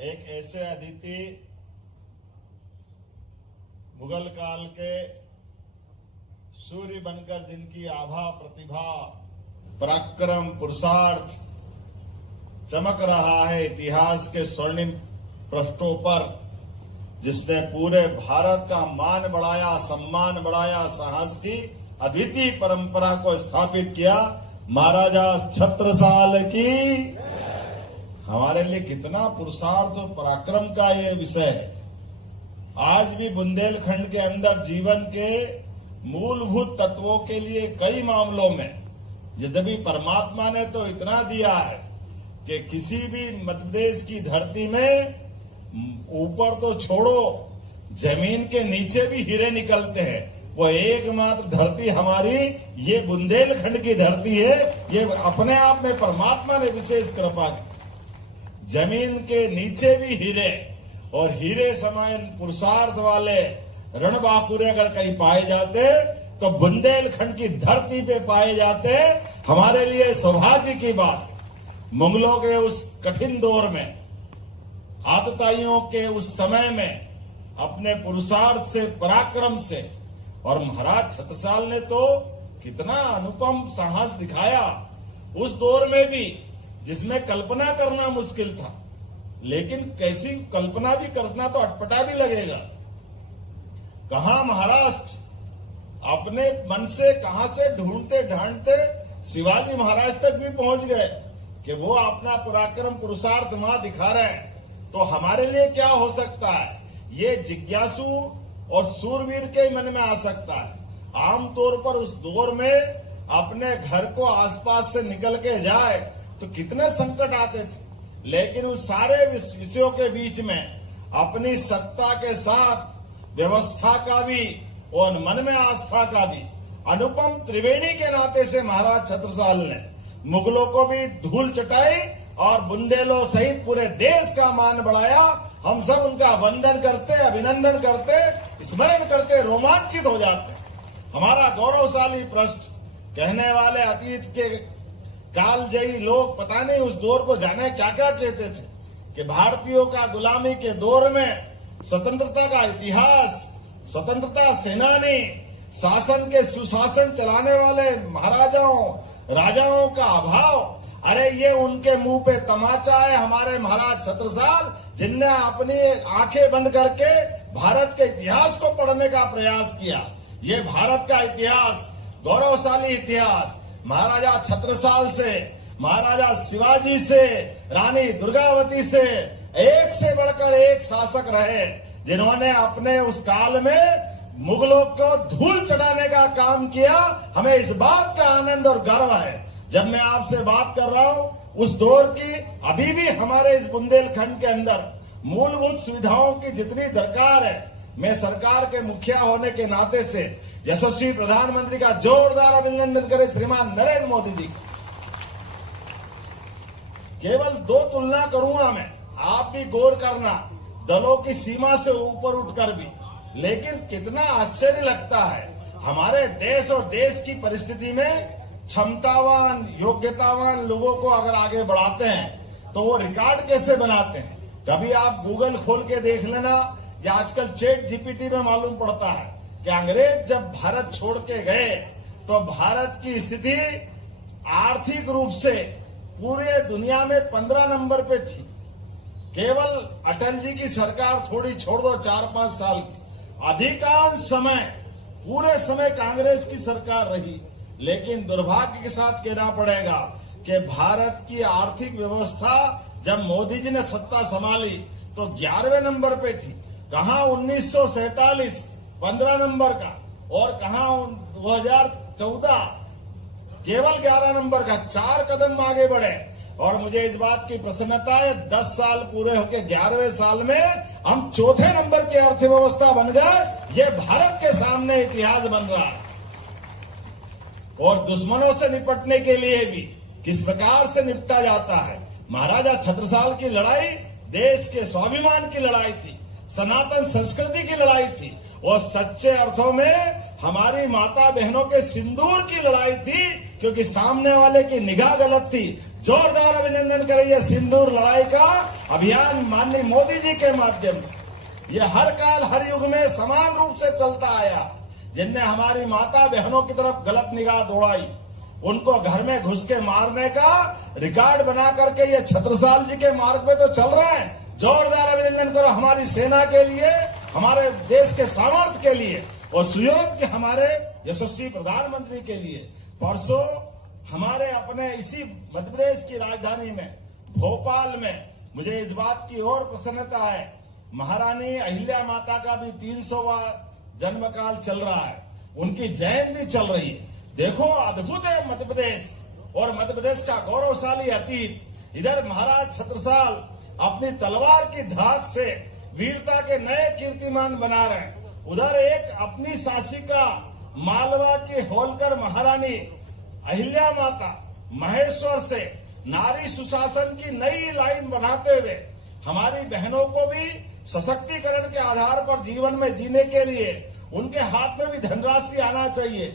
एक ऐसे अदिति मुगल काल के सूर्य बनकर जिनकी आभा, प्रतिभा, पराक्रम, पुरुषार्थ चमक रहा है इतिहास के स्वर्णिम पृष्ठों पर, जिसने पूरे भारत का मान बढ़ाया, सम्मान बढ़ाया, साहस की अद्वितीय परंपरा को स्थापित किया, महाराजा छत्रसाल की। हमारे लिए कितना पुरुषार्थ और पराक्रम का ये विषय है। आज भी बुंदेलखंड के अंदर जीवन के मूलभूत तत्वों के लिए कई मामलों में यद्यपि परमात्मा ने तो इतना दिया है कि किसी भी मध्य प्रदेश की धरती में ऊपर तो छोड़ो, जमीन के नीचे भी हीरे निकलते हैं। वो एकमात्र धरती हमारी ये बुंदेलखंड की धरती है। ये अपने आप में परमात्मा ने विशेष कृपा की। जमीन के नीचे भी हीरे, और हीरे समान पुरुषार्थ वाले रणबांकुरे अगर कहीं पाए जाते तो बुंदेलखंड की धरती पे पाए जाते। हमारे लिए सौभाग्य की बात, मुगलों के उस कठिन दौर में, आतताइयों के उस समय में अपने पुरुषार्थ से, पराक्रम से, और महाराज छत्रसाल ने तो कितना अनुपम साहस दिखाया उस दौर में भी, जिसमें कल्पना करना मुश्किल था। लेकिन कैसी कल्पना भी करना तो अटपटा भी लगेगा। कहां महाराष्ट्र अपने मन से, कहां से ढूंढते ढांढते शिवाजी महाराज तक भी पहुंच गए कि वो अपना पराक्रम, पुरुषार्थ वहां दिखा रहे हैं। तो हमारे लिए क्या हो सकता है, ये जिज्ञासु और सूरवीर के मन में आ सकता है। आमतौर पर उस दौर में अपने घर को आसपास से निकल के जाए तो कितने संकट आते थे, लेकिन उस सारे विषयों के बीच में अपनी सत्ता के साथ व्यवस्था का भी और मन में आस्था का भी अनुपम त्रिवेणी के नाते से महाराज छत्रसाल ने मुगलों को भी धूल चटाई और बुंदेलों सहित पूरे देश का मान बढ़ाया। हम सब उनका वंदन करते, अभिनंदन करते, स्मरण करते, रोमांचित हो जाते। हमारा गौरवशाली पृष्ठ, कहने वाले अतीत के कालजयी लोग पता नहीं उस दौर को जाने क्या क्या कहते थे कि भारतीयों का गुलामी के दौर में स्वतंत्रता का इतिहास, स्वतंत्रता सेनानी, शासन के सुशासन चलाने वाले महाराजाओं, राजाओं का अभाव, अरे ये उनके मुंह पे तमाचा है। हमारे महाराज छत्रसाल, जिनने अपनी आंखें बंद करके भारत के इतिहास को पढ़ने का प्रयास किया। ये भारत का इतिहास, गौरवशाली इतिहास, महाराजा छत्रसाल से, महाराजा शिवाजी से, रानी दुर्गावती से बढ़कर एक शासक रहे, जिन्होंने अपने उस काल में मुगलों को धूल चढ़ाने का काम किया। हमें इस बात का आनंद और गर्व है जब मैं आपसे बात कर रहा हूं उस दौर की। अभी भी हमारे इस बुंदेलखंड के अंदर मूलभूत सुविधाओं की जितनी दरकार है, मैं सरकार के मुखिया होने के नाते से यशस्वी प्रधानमंत्री का जोरदार अभिनंदन करें श्रीमान नरेंद्र मोदी जी का। केवल दो तुलना करूंगा मैं, आप भी गौर करना, दलों की सीमा से ऊपर उठकर भी। लेकिन कितना आश्चर्य लगता है, हमारे देश और देश की परिस्थिति में क्षमतावान, योग्यतावान लोगों को अगर आगे बढ़ाते हैं तो वो रिकॉर्ड कैसे बनाते हैं। कभी आप गूगल खोल के देख लेना, या आजकल चैट जीपीटी में मालूम पड़ता है कि अंग्रेज जब भारत छोड़ के गए तो भारत की स्थिति आर्थिक रूप से पूरे दुनिया में 15 नंबर पे थी। केवल अटल जी की सरकार थोड़ी छोड़ दो 4-5 साल की, अधिकांश समय, पूरे समय कांग्रेस की सरकार रही। लेकिन दुर्भाग्य के साथ कहना पड़ेगा कि भारत की आर्थिक व्यवस्था जब मोदी जी ने सत्ता संभाली तो 11वें नंबर पे थी। कहां 1947 15 नंबर का, और कहां 2014 केवल 11 नंबर का। 4 कदम आगे बढ़े, और मुझे इस बात की प्रसन्नता है 10 साल पूरे होके 11वें साल में हम चौथे नंबर की अर्थव्यवस्था बन गए। ये भारत के सामने इतिहास बन रहा है। और दुश्मनों से निपटने के लिए भी किस प्रकार से निपटा जाता है। महाराजा छत्रसाल की लड़ाई देश के स्वाभिमान की लड़ाई थी, सनातन संस्कृति की लड़ाई थी, और सच्चे अर्थों में हमारी माता बहनों के सिंदूर की लड़ाई थी, क्योंकि सामने वाले की निगाह गलत थी जोरदार अभिनंदन करें सिंदूर लड़ाई का अभियान माननीय मोदी जी के माध्यम से। यह हर काल हर युग में समान रूप से चलता आया। जिनने हमारी माता बहनों की तरफ गलत निगाह दौड़ाई, उनको घर में घुस के मारने का रिकॉर्ड बना करके ये छत्रसाल जी के मार्ग पे तो चल रहे हैं। जोरदार अभिनंदन करो हमारी सेना के लिए, हमारे देश के सामर्थ्य के लिए और सुयोग्य हमारे यशस्वी प्रधानमंत्री के लिए। परसों हमारे अपने इसी मध्य प्रदेश की राजधानी में भोपाल में मुझे इस बात की और प्रसन्नता है, महारानी अहिल्या माता का भी 300वां जन्म काल चल रहा है, उनकी जयंती चल रही है। देखो अद्भुत है मध्य प्रदेश और मध्य प्रदेश का गौरवशाली अतीत। इधर महाराज छत्रसाल अपनी तलवार की धाक से वीरता के नए कीर्तिमान बना रहे हैं। उधर एक अपनी शासिका मालवा की होलकर महारानी अहिल्या माता महेश्वर से नारी सुशासन की नई लाइन बनाते हुए हमारी बहनों को भी सशक्तिकरण के आधार पर जीवन में जीने के लिए उनके हाथ में भी धनराशि आना चाहिए।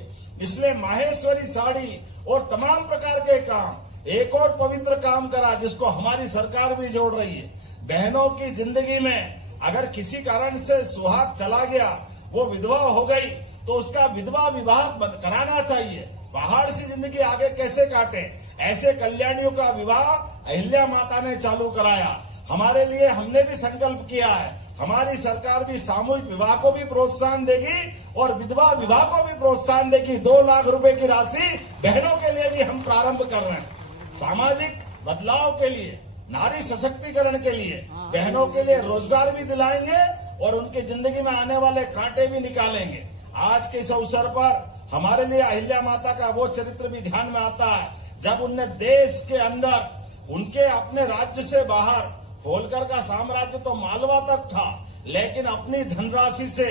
इसलिए माहेश्वरी साड़ी और तमाम प्रकार के काम, एक और पवित्र काम करा जिसको हमारी सरकार भी जोड़ रही है। बहनों की जिंदगी में अगर किसी कारण से सुहाग चला गया, वो विधवा हो गई, तो उसका विधवा विवाह कराना चाहिए। पहाड़ सी जिंदगी आगे कैसे काटे, ऐसे कल्याणियों का विवाह अहिल्या माता ने चालू कराया। हमारे लिए हमने भी संकल्प किया है, हमारी सरकार भी सामूहिक विवाह को भी प्रोत्साहन देगी और विधवा विवाह को भी प्रोत्साहन देगी। 2 लाख रुपए की राशि बहनों के लिए भी हम प्रारंभ कर रहे हैं। सामाजिक बदलाव के लिए, नारी सशक्तिकरण के लिए, बहनों के लिए रोजगार भी दिलाएंगे और उनकी जिंदगी में आने वाले कांटे भी निकालेंगे। आज के इस अवसर पर हमारे लिए अहिल्या माता का वो चरित्र भी ध्यान में आता है जब उनने देश के अंदर उनके अपने राज्य से बाहर, होलकर का साम्राज्य तो मालवा तक था, लेकिन अपनी धनराशि से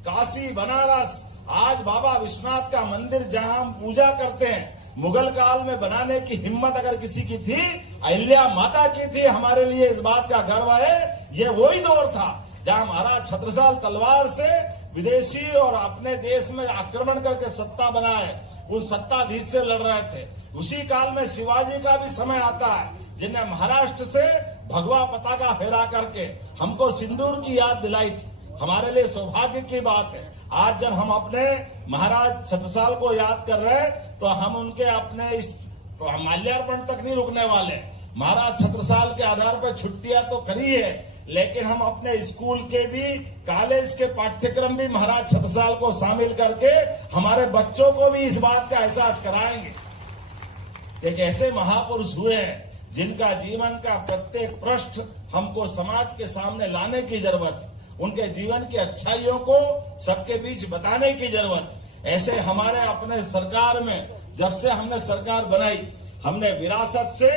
काशी, बनारस, आज बाबा विश्वनाथ का मंदिर जहां हम पूजा करते हैं, मुगल काल में बनाने की हिम्मत अगर किसी की थी, अहिल्या माता की थी। हमारे लिए इस बात का गर्व है, ये वही दौर था जहां महाराज छत्रसाल तलवार से विदेशी और अपने देश में आक्रमण करके सत्ता बनाए, उन सत्ताधीश से लड़ रहे थे। उसी काल में शिवाजी का भी समय आता है, जिन्हें महाराष्ट्र से भगवा पताका फहरा करके हमको सिंदूर की याद दिलाई थी। हमारे लिए सौभाग्य की बात है, आज जब हम अपने महाराज छत्रसाल को याद कर रहे हैं तो हम उनके अपने इस तो हम माल्यार्पण तक नहीं रुकने वाले। महाराज छत्रसाल के आधार पर छुट्टियां तो करी है, लेकिन हम अपने स्कूल के भी, कॉलेज के पाठ्यक्रम भी महाराज छत्रसाल को शामिल करके हमारे बच्चों को भी इस बात का एहसास कराएंगे। एक ऐसे महापुरुष हुए हैं जिनका जीवन का प्रत्येक पृष्ठ हमको समाज के सामने लाने की जरूरत है, उनके जीवन की अच्छाइयों को सबके बीच बताने की जरूरत है। ऐसे हमारे अपने सरकार में जब से हमने सरकार बनाई, हमने विरासत से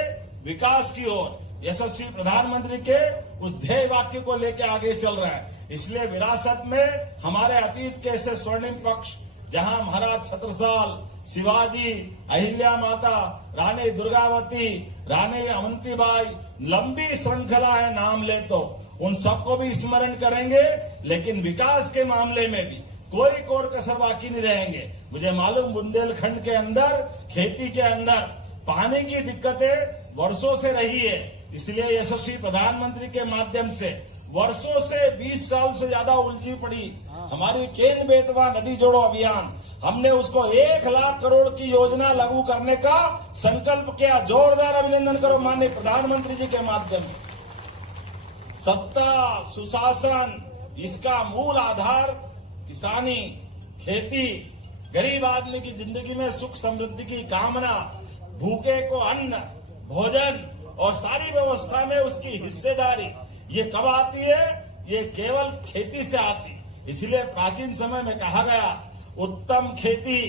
विकास की ओर यशस्वी प्रधानमंत्री के उस ध्येय वाक्य को लेकर आगे चल रहा है। इसलिए विरासत में हमारे अतीत के ऐसे स्वर्णिम पक्ष, जहां महाराज छत्रसाल, शिवाजी, अहिल्या माता, रानी दुर्गावती, रानी अवंतीबाई, लंबी श्रृंखला है, नाम ले तो उन सबको भी स्मरण करेंगे। लेकिन विकास के मामले में भी कोई कोर कसर बाकी नहीं रहेंगे। मुझे मालूम बुंदेलखंड के अंदर, खेती के अंदर पानी की दिक्कतें वर्षों से रही है, इसलिए यशस्वी प्रधानमंत्री के माध्यम से वर्षों से 20 साल से ज्यादा उलझी पड़ी हमारी केन बेतवा नदी जोड़ो अभियान, हमने उसको 1 लाख करोड़ की योजना लागू करने का संकल्प किया। जोरदार अभिनंदन करो माननीय प्रधानमंत्री जी के माध्यम से। सत्ता, सुशासन, इसका मूल आधार किसानी, खेती, गरीब आदमी की जिंदगी में सुख समृद्धि की कामना, भूखे को अन्न, भोजन और सारी व्यवस्था में उसकी हिस्सेदारी, ये कब आती है? ये केवल खेती से आती। इसलिए प्राचीन समय में कहा गया, उत्तम खेती,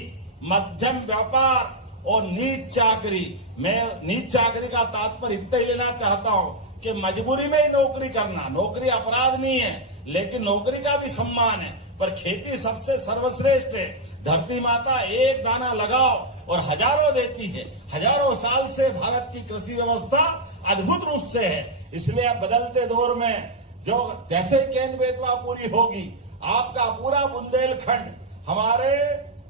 मध्यम व्यापार और नीच चाकरी। मैं नीच चाकरी का तात्पर्य इतना ही लेना चाहता हूं कि मजबूरी में ही नौकरी करना, नौकरी अपराध नहीं है, लेकिन नौकरी का भी सम्मान है, पर खेती सबसे सर्वश्रेष्ठ है। धरती माता एक दाना लगाओ और हजारों देती है। हजारों साल से भारत की कृषि व्यवस्था अद्भुत रूप से है। इसलिए अब बदलते दौर में जो जैसे केन बेतवा पूरी होगी, आपका पूरा बुंदेलखंड हमारे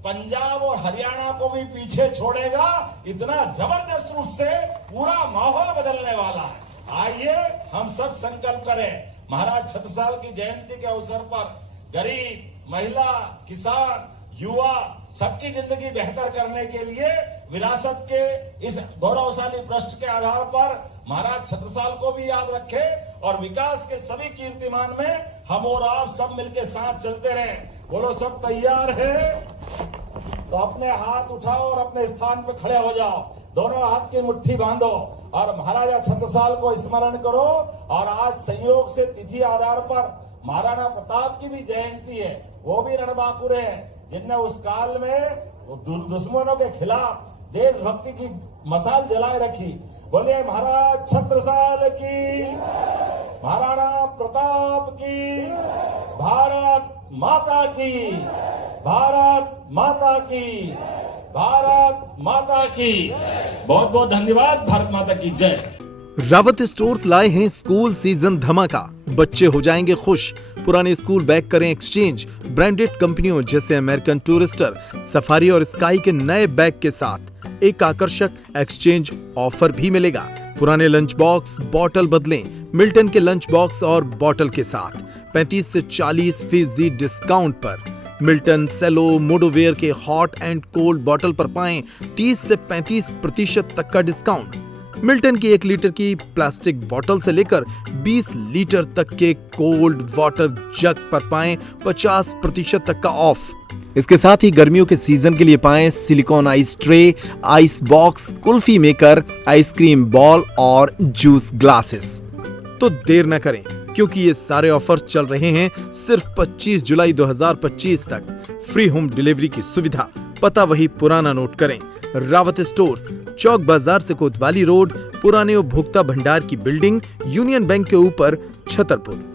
पंजाब और हरियाणा को भी पीछे छोड़ेगा। इतना जबरदस्त रूप से पूरा माहौल बदलने वाला है। आइए हम सब संकल्प करें, महाराज छत्रसाल की जयंती के अवसर पर गरीब, महिला, किसान, युवा सबकी जिंदगी बेहतर करने के लिए विरासत के इस गौरवशाली पृष्ठ के आधार पर महाराज छत्रसाल को भी याद रखें और विकास के सभी कीर्तिमान में हम और आप सब मिलकर साथ चलते रहें। बोलो, सब तैयार है तो अपने हाथ उठाओ और अपने स्थान पर खड़े हो जाओ, दोनों हाथ की मुट्ठी बांधो और महाराजा छत्रसाल को स्मरण करो। और आज संयोग से तिथि आधार पर महाराणा प्रताप की भी जयंती है, वो भी रणबांकुरे है जिनने उस काल में दुश्मनों के खिलाफ देशभक्ति की मशाल जलाए रखी। बोले महाराज छत्रसाल की, महाराणा प्रताप की, भारत माता की, भारत माता की, भारत माता की। बहुत बहुत धन्यवाद। भारत माता की जय। रावत स्टोर्स लाए हैं स्कूल सीजन धमाका। बच्चे हो जाएंगे खुश। पुराने स्कूल बैग करें एक्सचेंज। ब्रांडेड कंपनियों जैसे अमेरिकन टूरिस्टर, सफारी और स्काई के नए बैग के साथ एक आकर्षक एक्सचेंज ऑफर भी मिलेगा। पुराने लंच बॉक्स, बॉटल बदलें मिल्टन के लंच बॉक्स और बॉटल के साथ 35 से 40% डिस्काउंट पर। मिल्टन, सेलो, मोडोवेयर के हॉट एंड कोल्ड बॉटल पर पाएं 30 से 35% तक का डिस्काउंट। मिल्टन की 1 लीटर की प्लास्टिक बोतल से लेकर 20 लीटर तक के कोल्ड वाटर जग पर पाएं 50% तक का ऑफ। इसके साथ ही गर्मियों के सीजन के लिए पाएं silicon ice tray, ice box, kulfi maker, ice cream ball और जूस ग्लासेस। तो देर न करें क्योंकि ये सारे ऑफर्स चल रहे हैं सिर्फ 25 जुलाई 2025 तक। फ्री होम डिलीवरी की सुविधा। पता वही पुराना नोट करें। रावत स्टोर्स, चौक बाजार से कोतवाली रोड, पुराने उपभोक्ता भंडार की बिल्डिंग, यूनियन बैंक के ऊपर, छतरपुर।